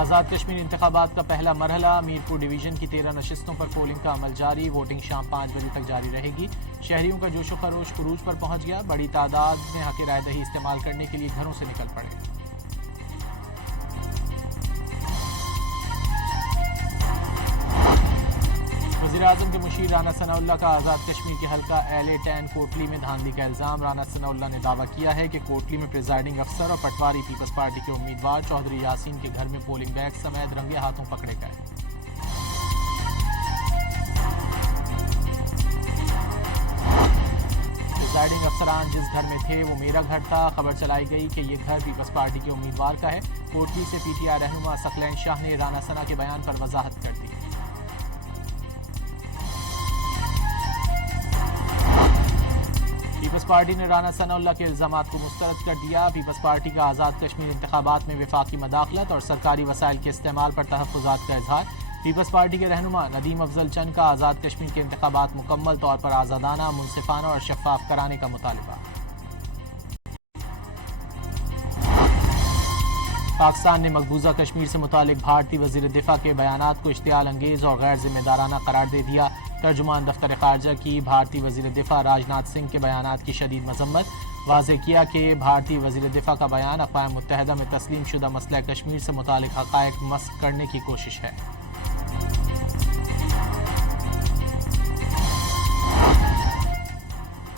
آزاد کشمیر انتخابات کا پہلا مرحلہ میرپور ڈویژن کی 13 نشستوں پر پولنگ کا عمل جاری. ووٹنگ شام 5 بجے تک جاری رہے گی. شہریوں کا جوش و خروش عروج پر پہنچ گیا. بڑی تعداد میں حق رائے دہی استعمال کرنے کے لیے گھروں سے نکل پڑے. وزیراعظم کے مشیر رانا ثناء اللہ کا آزاد کشمیر کے حلقہ LA-10 کوٹلی میں دھاندلی کا الزام. رانا ثناء اللہ نے دعویٰ کیا ہے کہ کوٹلی میں پریزائڈنگ افسر اور پٹواری پیپلز پارٹی کے امیدوار چودھری یاسین کے گھر میں پولنگ بیگ سمیت رنگے ہاتھوں پکڑے گئے. پریزائڈنگ افسران جس گھر میں تھے وہ میرا گھر تھا. خبر چلائی گئی کہ یہ گھر پیپلز پارٹی کے امیدوار کا ہے. کوٹلی سے PTI رہنما ثقلین شاہ نے رانا ثناء کے بیان پر وضاحت کر دی. پیپلز پارٹی نے رانا ثناء اللہ کے الزامات کو مسترد کر دیا. پیپلز پارٹی کا آزاد کشمیر انتخابات میں وفاقی مداخلت اور سرکاری وسائل کے استعمال پر تحفظات کا اظہار. پیپلز پارٹی کے رہنما ندیم افضل چند کا آزاد کشمیر کے انتخابات مکمل طور پر آزادانہ، منصفانہ اور شفاف کرانے کا مطالبہ. پاکستان نے مقبوضہ کشمیر سے متعلق بھارتی وزیر دفاع کے بیانات کو اشتعال انگیز اور غیر ذمہ دارانہ قرار دے دیا. ترجمان دفتر خارجہ کی بھارتی وزیر دفاع راجناتھ سنگھ کے بیانات کی شدید مذمت. واضح کیا کہ بھارتی وزیر دفاع کا بیان اقوام متحدہ میں تسلیم شدہ مسئلہ کشمیر سے متعلق حقائق مسخ کرنے کی کوشش ہے.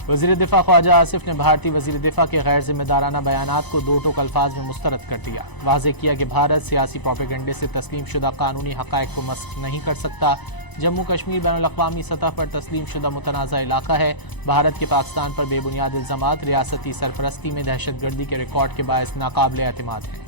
وزیر دفاع خواجہ آصف نے بھارتی وزیر دفاع کے غیر ذمہ دارانہ بیانات کو دو ٹوک الفاظ میں مسترد کر دیا. واضح کیا کہ بھارت سیاسی پروپیگنڈے سے تسلیم شدہ قانونی حقائق کو مسخ نہیں کر سکتا. جموں کشمیر بین الاقوامی سطح پر تسلیم شدہ متنازع علاقہ ہے. بھارت کے پاکستان پر بے بنیاد الزامات ریاستی سرپرستی میں دہشت گردی کے ریکارڈ کے باعث ناقابل اعتماد ہیں.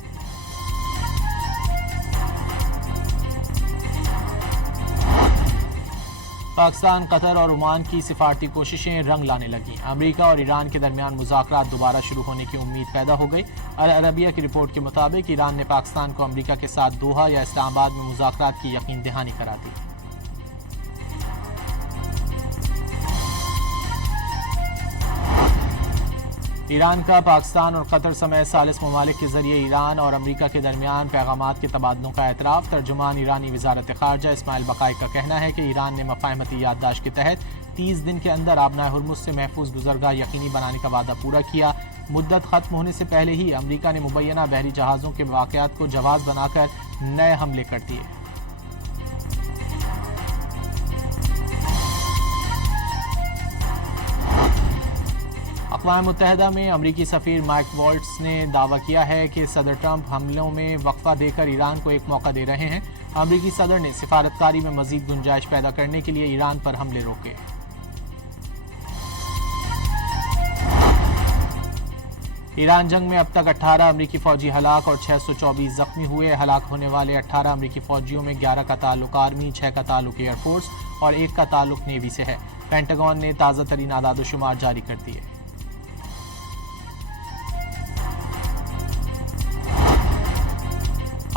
پاکستان، قطر اور عمان کی سفارتی کوششیں رنگ لانے لگیں. امریکہ اور ایران کے درمیان مذاکرات دوبارہ شروع ہونے کی امید پیدا ہو گئی. العربیہ کی رپورٹ کے مطابق ایران نے پاکستان کو امریکہ کے ساتھ دوحہ یا اسلام آباد میں مذاکرات کی یقین دہانی کرا دی. ایران کا پاکستان اور قطر سمیت ثالث ممالک کے ذریعے ایران اور امریکہ کے درمیان پیغامات کے تبادلوں کا اعتراف. ترجمان ایرانی وزارت خارجہ اسماعیل بقائی کا کہنا ہے کہ ایران نے مفاہمتی یادداشت کے تحت 30 دن کے اندر آبنائے ہرمز سے محفوظ گزرگاہ یقینی بنانے کا وعدہ پورا کیا. مدت ختم ہونے سے پہلے ہی امریکہ نے مبینہ بحری جہازوں کے واقعات کو جواز بنا کر نئے حملے کر دیے. اقوام متحدہ میں امریکی سفیر مائک والٹس نے دعویٰ کیا ہے کہ صدر ٹرمپ حملوں میں وقفہ دے کر ایران کو ایک موقع دے رہے ہیں. امریکی صدر نے سفارتکاری میں مزید گنجائش پیدا کرنے کے لیے ایران پر حملے روکے. ایران جنگ میں اب تک 18 امریکی فوجی ہلاک اور 624 زخمی ہوئے. ہلاک ہونے والے 18 امریکی فوجیوں میں 11 کا تعلق آرمی، 6 کا تعلق ایئر فورس اور 1 کا تعلق نیوی سے ہے. پینٹاگون نے تازہ ترین اعداد و شمار جاری کر دیے.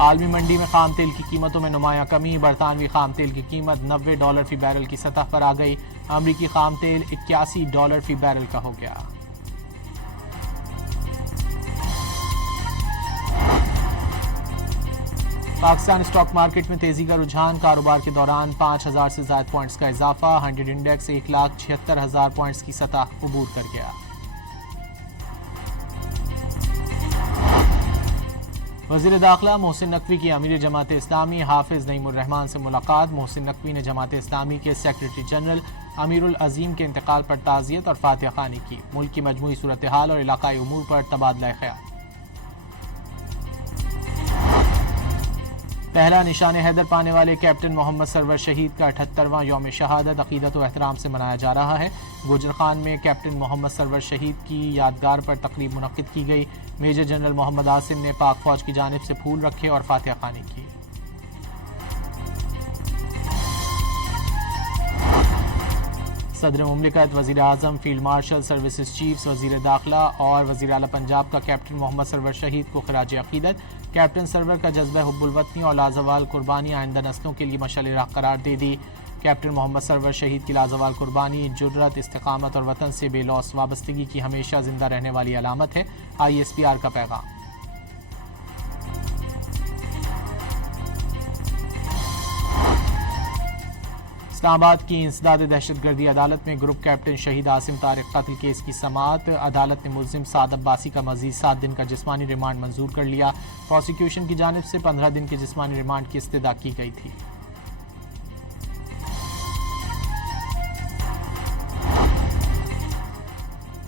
عالمی منڈی میں خام تیل کی قیمتوں میں نمایاں کمی. برطانوی خام تیل کی قیمت $90 فی بیرل کی سطح پر آ گئی. امریکی خام تیل $81 فی بیرل کا ہو گیا. پاکستان اسٹاک مارکیٹ میں تیزی کا رجحان. کاروبار کے دوران 5000 سے زائد پوائنٹس کا اضافہ. 100 انڈیکس 1,76,000 پوائنٹس کی سطح عبور کر گیا. وزیر داخلہ محسن نقوی کی امیر جماعت اسلامی حافظ نعیم الرحمان سے ملاقات. محسن نقوی نے جماعت اسلامی کے سیکرٹری جنرل امیر العظیم کے انتقال پر تعزیت اور فاتحہ خوانی کی. ملک کی مجموعی صورتحال اور علاقائی امور پر تبادلہ خیال. پہلا نشان حیدر پانے والے کیپٹن محمد سرور شہید کا 78واں یوم شہادت عقیدت و احترام سے منایا جا رہا ہے. گوجرخان میں کیپٹن محمد سرور شہید کی یادگار پر تقریب منعقد کی گئی. میجر جنرل محمد عاصم نے پاک فوج کی جانب سے پھول رکھے اور فاتحہ خوانی کی. صدر مملکت، وزیر اعظم، فیلڈ مارشل، سروسز چیفز، وزیر داخلہ اور وزیر اعلیٰ پنجاب کا کیپٹن محمد سرور شہید کو خراج عقیدت. کیپٹن سرور کا جذبہ حب الوطنی اور لازوال قربانی آئندہ نسلوں کے لیے مشعل راہ قرار دے دی. کیپٹن محمد سرور شہید کی لازوال قربانی جرأت، استقامت اور وطن سے بے لوث وابستگی کی ہمیشہ زندہ رہنے والی علامت ہے. ISPR کا پیغام. اسلام آباد کی انسداد دہشت گردی عدالت میں گروپ کیپٹن شہید عاصم طارق قتل کیس کی سماعت۔ عدالت نے ملزم سعد عباسی کا مزید 7 دن کا جسمانی ریمانڈ منظور کر لیا۔ پروسیکیوشن کی جانب سے 15 دن کے جسمانی ریمانڈ کی استدعا کی گئی تھی۔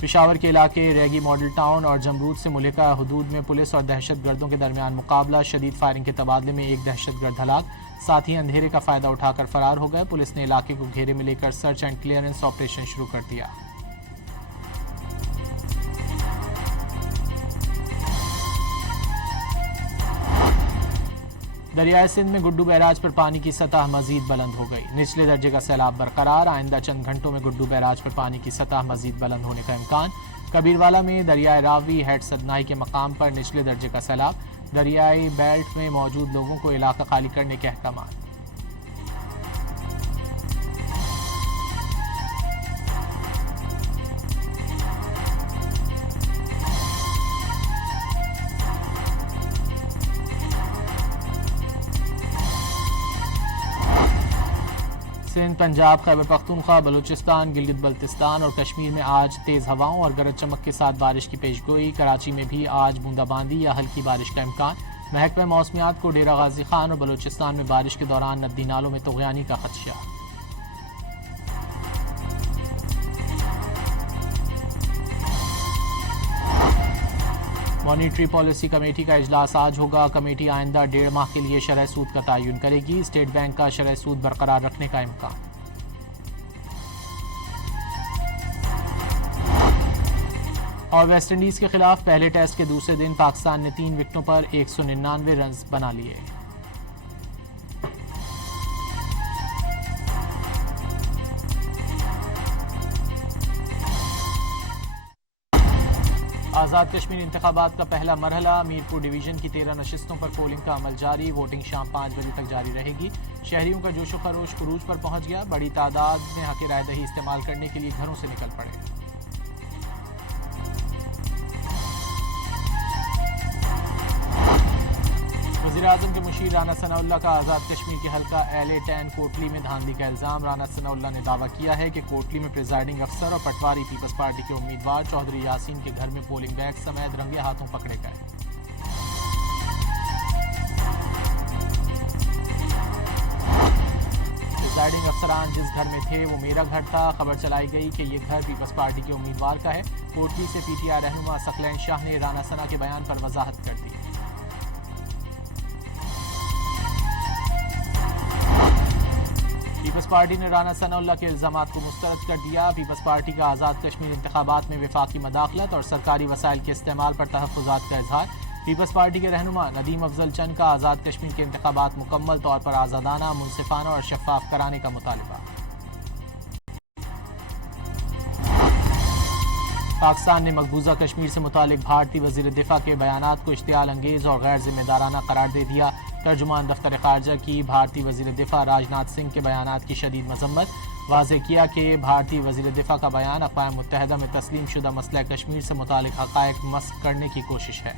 پشاور کے علاقے ریگی ماڈل ٹاؤن اور جمرود سے ملحقہ حدود میں پولیس اور دہشت گردوں کے درمیان مقابلہ، شدید فائرنگ کے تبادلے میں ایک دہشت گرد ہلاک، ساتھ ہی اندھیرے کا فائدہ اٹھا کر فرار ہو گئے۔ پولیس نے علاقے کو گھیرے میں لے کر سرچ اینڈ کلیئرنس آپریشن شروع کر دیا۔ دریائے سندھ میں گڈو بیراج پر پانی کی سطح مزید بلند ہو گئی، نچلے درجے کا سیلاب برقرار، آئندہ چند گھنٹوں میں گڈو بیراج پر پانی کی سطح مزید بلند ہونے کا امکان۔ کبیروالا میں دریائے راوی ہیڈ سدنائی کے مقام پر نچلے درجے کا سیلاب، دریائی بیلٹ میں موجود لوگوں کو علاقہ خالی کرنے کے احکامات۔ سندھ، پنجاب، خیبر پختونخوا، بلوچستان، گلگت بلتستان اور کشمیر میں آج تیز ہواؤں اور گرج چمک کے ساتھ بارش کی پیش گوئی۔ کراچی میں بھی آج بوندا باندی یا ہلکی بارش کا امکان۔ محکمہ موسمیات کو ڈیرہ غازی خان اور بلوچستان میں بارش کے دوران ندی نالوں میں طغیانی کا خدشہ۔ مانیٹری پالیسی کمیٹی کا اجلاس آج ہوگا۔ کمیٹی آئندہ 1.5 ماہ کے لیے شرح سود کا تعین کرے گی۔ اسٹیٹ بینک کا شرح سود برقرار رکھنے کا امکان۔ اور ویسٹ انڈیز کے خلاف پہلے ٹیسٹ کے دوسرے دن پاکستان نے 3 وکٹوں پر 199 رنز بنا لیے۔ آزاد کشمیر انتخابات کا پہلا مرحلہ، میرپور ڈویژن کی 13 نشستوں پر پولنگ کا عمل جاری، ووٹنگ شام 5 بجے تک جاری رہے گی۔ شہریوں کا جوش و خروش عروج پر پہنچ گیا، بڑی تعداد میں حق رائے دہی استعمال کرنے کے لیے گھروں سے نکل پڑے۔ وزیراعظم کے مشیر رانا ثناء اللہ کا آزاد کشمیر کے حلقہ LA-10 کوٹلی میں دھاندلی کا الزام۔ رانا ثناء اللہ نے دعویٰ کیا ہے کہ کوٹلی میں پریزائڈنگ افسر اور پٹواری پیپلز پارٹی کے امیدوار چودھری یاسین کے گھر میں پولنگ بیگ سمیت رنگے ہاتھوں پکڑے گئے۔ پریزائڈنگ افسران جس گھر میں تھے وہ میرا گھر تھا۔ خبر چلائی گئی کہ یہ گھر پیپلز پارٹی کے امیدوار کا ہے۔ کوٹلی سے PTI رہنما ثقلین شاہ نے رانا ثناء کے بیان پر وضاحت کر دی۔ پیپلز پارٹی نے رانا ثناء اللہ کے الزامات کو مسترد کر دیا۔ پیپلز پارٹی کا آزاد کشمیر انتخابات میں وفاقی مداخلت اور سرکاری وسائل کے استعمال پر تحفظات کا اظہار۔ پیپلز پارٹی کے رہنما ندیم افضل چند کا آزاد کشمیر کے انتخابات مکمل طور پر آزادانہ، منصفانہ اور شفاف کرانے کا مطالبہ۔ پاکستان نے مقبوضہ کشمیر سے متعلق بھارتی وزیر دفاع کے بیانات کو اشتعال انگیز اور غیر ذمہ دارانہ قرار دے دیا۔ ترجمان دفتر خارجہ کی بھارتی وزیر دفاع راجناتھ سنگھ کے بیانات کی شدید مذمت، واضح کیا کہ بھارتی وزیر دفاع کا بیان اقوام متحدہ میں تسلیم شدہ مسئلہ کشمیر سے متعلق حقائق مسخ کرنے کی کوشش ہے۔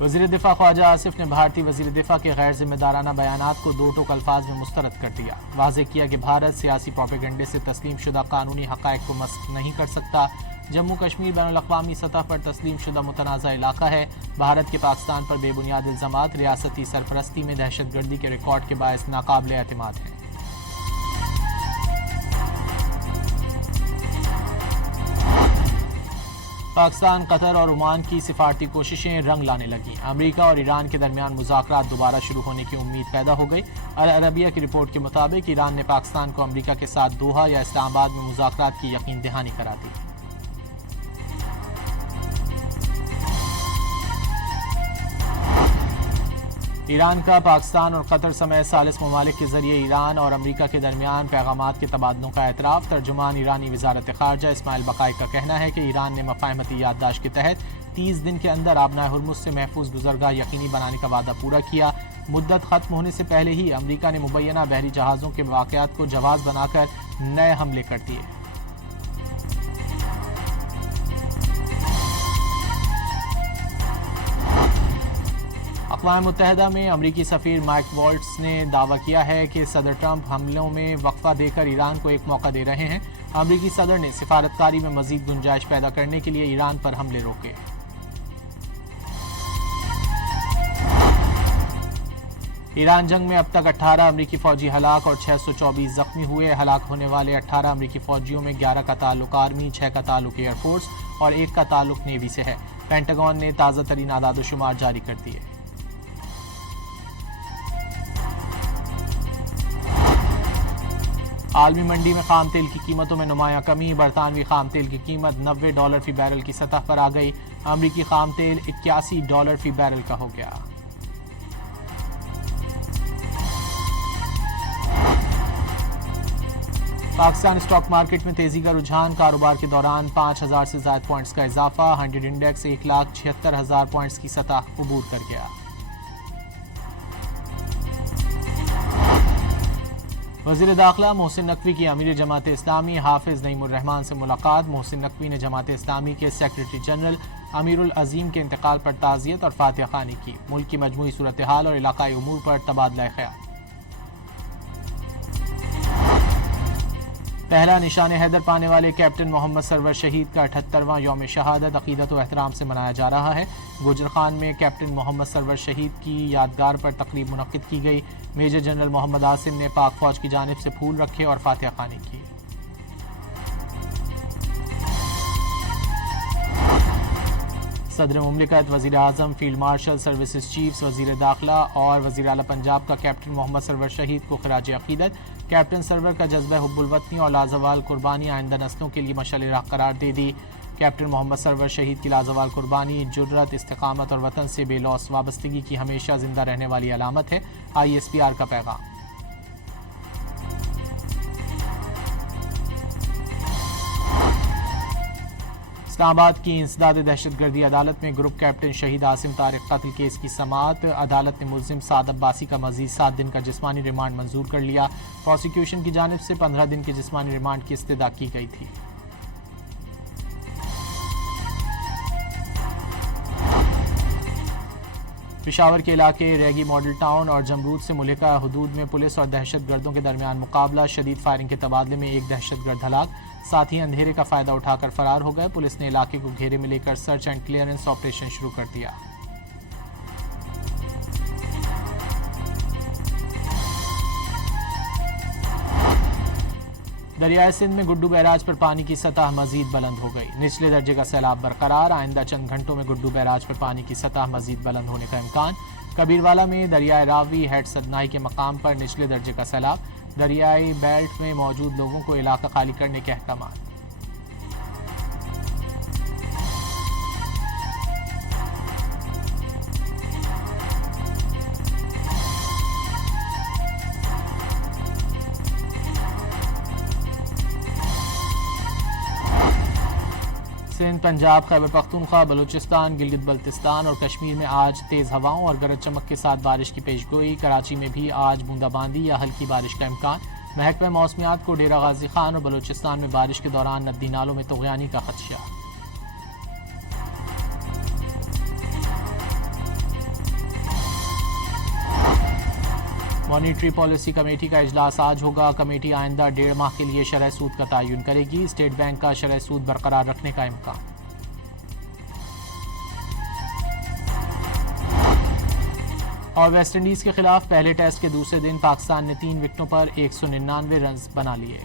وزیر دفاع خواجہ آصف نے بھارتی وزیر دفاع کے غیر ذمہ دارانہ بیانات کو 2 ٹوک الفاظ میں مسترد کر دیا۔ واضح کیا کہ بھارت سیاسی پروپیگنڈے سے تسلیم شدہ قانونی حقائق کو مسخ نہیں کر سکتا۔ جموں کشمیر بین الاقوامی سطح پر تسلیم شدہ متنازع علاقہ ہے۔ بھارت کے پاکستان پر بے بنیاد الزامات ریاستی سرپرستی میں دہشت گردی کے ریکارڈ کے باعث ناقابل اعتماد ہیں۔ پاکستان، قطر اور عمان کی سفارتی کوششیں رنگ لانے لگیں۔ امریکہ اور ایران کے درمیان مذاکرات دوبارہ شروع ہونے کی امید پیدا ہو گئی۔ العربیہ کی رپورٹ کے مطابق ایران نے پاکستان کو امریکہ کے ساتھ دوحہ یا اسلام آباد میں مذاکرات کی یقین دہانی کرا دی۔ ایران کا پاکستان اور قطر سمیت ثالث ممالک کے ذریعے ایران اور امریکہ کے درمیان پیغامات کے تبادلوں کا اعتراف۔ ترجمان ایرانی وزارت خارجہ اسماعیل بقائی کا کہنا ہے کہ ایران نے مفاہمتی یادداشت کے تحت 30 دن کے اندر آبنائے ہرمز سے محفوظ گزرگاہ یقینی بنانے کا وعدہ پورا کیا۔ مدت ختم ہونے سے پہلے ہی امریکہ نے مبینہ بحری جہازوں کے واقعات کو جواز بنا کر نئے حملے کر دیے۔ اقوام متحدہ میں امریکی سفیر مائک والٹس نے دعویٰ کیا ہے کہ صدر ٹرمپ حملوں میں وقفہ دے کر ایران کو ایک موقع دے رہے ہیں۔ امریکی صدر نے سفارتکاری میں مزید گنجائش پیدا کرنے کے لیے ایران پر حملے روکے۔ ایران جنگ میں اب تک 18 امریکی فوجی ہلاک اور 624 زخمی ہوئے۔ ہلاک ہونے والے 18 امریکی فوجیوں میں 11 کا تعلق آرمی، 6 کا تعلق ایئر فورس اور 1 کا تعلق نیوی سے ہے۔ پینٹاگون نے تازہ ترین اعداد و شمار جاری کر دیے۔ عالمی منڈی میں خام تیل کی قیمتوں میں نمایاں کمی۔ برطانوی خام تیل کی قیمت $90 فی بیرل کی سطح پر آ گئی۔ امریکی خام تیل $81 فی بیرل کا ہو گیا۔ پاکستان اسٹاک مارکیٹ میں تیزی کا رجحان۔ کاروبار کے دوران 5000 سے زائد پوائنٹس کا اضافہ۔ 100 انڈیکس 1,76,000 پوائنٹس کی سطح عبور کر گیا۔ وزیر داخلہ محسن نقوی کی امیر جماعت اسلامی حافظ نعیم الرحمان سے ملاقات۔ محسن نقوی نے جماعت اسلامی کے سیکرٹری جنرل امیر العظیم کے انتقال پر تعزیت اور فاتحہ خوانی کی۔ ملک کی مجموعی صورتحال اور علاقائی امور پر تبادلہ خیال۔ پہلا نشان حیدر پانے والے کیپٹن محمد سرور شہید کا 78واں یوم شہادت عقیدت و احترام سے منایا جا رہا ہے۔ گوجرخان میں کیپٹن محمد سرور شہید کی یادگار پر تقریب منعقد کی گئی۔ میجر جنرل محمد عاصم نے پاک فوج کی جانب سے پھول رکھے اور فاتحہ خوانی کی۔ صدر مملکت، وزیر اعظم، فیلڈ مارشل، سروسز چیفز، وزیر داخلہ اور وزیر اعلیٰ پنجاب کا کیپٹن محمد سرور شہید کو خراج عقیدت۔ کیپٹن سرور کا جذبہ حب الوطنی اور لازوال قربانی آئندہ نسلوں کے لیے مشعل راہ قرار دے دی۔ کیپٹن محمد سرور شہید کی لازوال قربانی جرأت، استقامت اور وطن سے بے لوث وابستگی کی ہمیشہ زندہ رہنے والی علامت ہے۔ ISPR کا پیغام۔ اسلام آباد کی انسداد دہشت گردی عدالت میں گروپ کیپٹن شہید عاصم طارق قتل کیس کی سماعت۔ عدالت نے ملزم سعد عباسی کا مزید 7 دن کا جسمانی ریمانڈ منظور کر لیا۔ پروسیکیوشن کی جانب سے 15 دن کے جسمانی ریمانڈ کی استدعا کی گئی تھی۔ پشاور کے علاقے ریگی ماڈل ٹاؤن اور جمرود سے ملحقہ حدود میں پولیس اور دہشت گردوں کے درمیان مقابلہ۔ شدید فائرنگ کے تبادلے میں ایک دہشت گرد ہلاک، ساتھ ہی اندھیرے کا فائدہ اٹھا کر فرار ہو گئے۔ پولیس نے علاقے کو گھیرے میں لے کر سرچ اینڈ کلیئرنس آپریشن شروع کر دیا۔ دریائے سندھ میں گڈو بیراج پر پانی کی سطح مزید بلند ہو گئی۔ نچلے درجے کا سیلاب برقرار۔ آئندہ چند گھنٹوں میں گڈو بیراج پر پانی کی سطح مزید بلند ہونے کا امکان۔ کبیروالا میں دریائے راوی ہیڈ سدنائی کے مقام پر نچلے درجے کا سیلاب۔ دریائی بیلٹ میں موجود لوگوں کو علاقہ خالی کرنے کے احکامات۔ سندھ، پنجاب، خیبر پختونخوا، بلوچستان، گلگت بلتستان اور کشمیر میں آج تیز ہواؤں اور گرج چمک کے ساتھ بارش کی پیشگوئی۔ کراچی میں بھی آج بوندا باندی یا ہلکی بارش کا امکان۔ محکمہ موسمیات کو ڈیرہ غازی خان اور بلوچستان میں بارش کے دوران ندی نالوں میں طغیانی کا خدشہ۔ مانیٹری پالیسی کمیٹی کا اجلاس آج ہوگا۔ کمیٹی آئندہ 1.5 ماہ کے لیے شرح سود کا تعین کرے گی۔ اسٹیٹ بینک کا شرح سود برقرار رکھنے کا امکان۔ اور ویسٹ انڈیز کے خلاف پہلے ٹیسٹ کے دوسرے دن پاکستان نے 3 وکٹوں پر 199 رنز بنا لیے۔